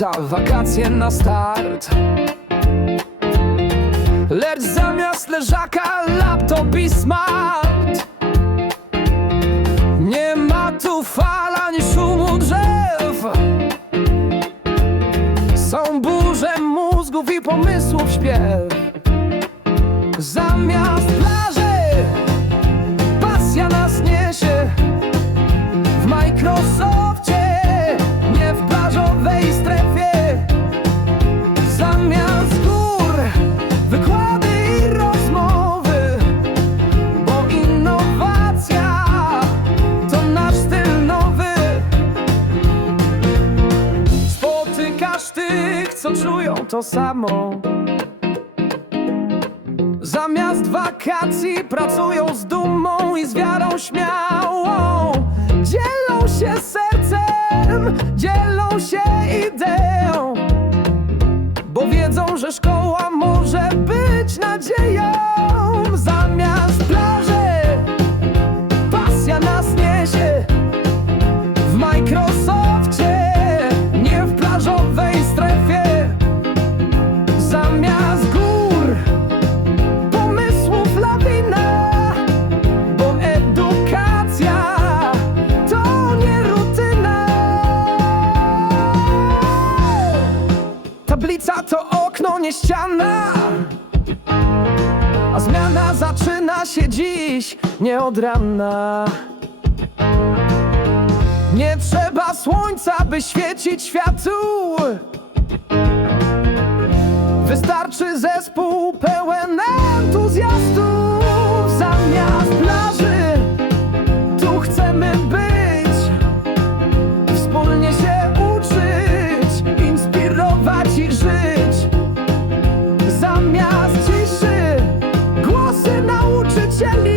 lata, wakacje na start. Lecz zamiast leżaka laptop i smart. Nie ma tu fal ani szumu drzew. Są burze mózgów i pomysłów śpiew. Zamiast co czują to samo. Zamiast wakacji pracują z dumą i z wiarą śmiałą. Dzielą się sercem, dzielą się ideą, bo wiedzą, że szkoła Tablica to okno, nie ściana, a zmiana zaczyna się dziś, nie od rana. Nie trzeba słońca, by świecić światu. Wystarczy zespół pełen Yeah.